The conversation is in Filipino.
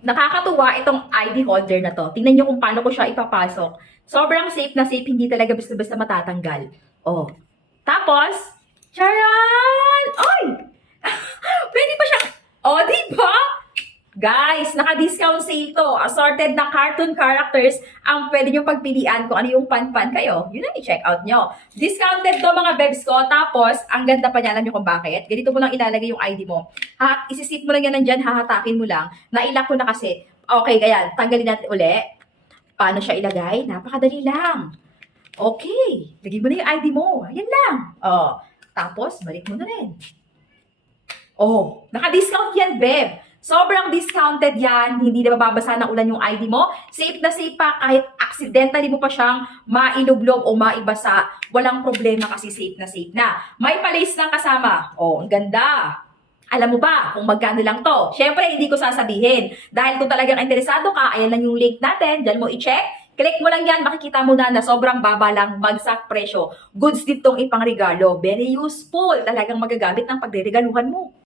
Nakakatuwa itong ID holder na to. Tingnan nyo kung paano ko siya ipapasok. Sobrang safe na safe, hindi talaga basta-basta matatanggal. Oh. Tapos, charan! Oy! Pwede pa siya. Oh, di ba? Guys, naka-discount sale to. Assorted na cartoon characters ang pwede nyo pagpilian kung ano yung pan-pan kayo. Yun ang i-check out nyo. Discounted to mga bebs ko. Tapos, ang ganda pa niya. Alam nyo kung bakit? Ganito mo lang ilalagay yung ID mo. Isisip mo lang yan nandyan, hahatakin mo lang. Nailak ko na kasi. Okay, kaya tanggalin natin uli. Paano siya ilagay? Napakadali lang. Okay. Lagay mo na yung ID mo. Ayan lang. Oh. Tapos, balik mo na rin. Oh, naka-discount yan, beb. Sobrang discounted yan. Hindi na mababasa ng ulan yung ID mo. Safe na safe pa kahit accidentally mo pa siyang mailublog o maibasa. Walang problema kasi safe na safe na. May palace lang kasama. Oh, ang ganda. Alam mo ba kung magkano lang to? Syempre, hindi ko sasabihin. Dahil kung talagang interesado ka, ayan lang yung link natin. Diyan mo i-check. Click mo lang yan, makikita mo na sobrang baba lang, bagsak presyo. Goods din tong ipangregalo. Very useful. Talagang magagamit ng pagre-regaluhan mo.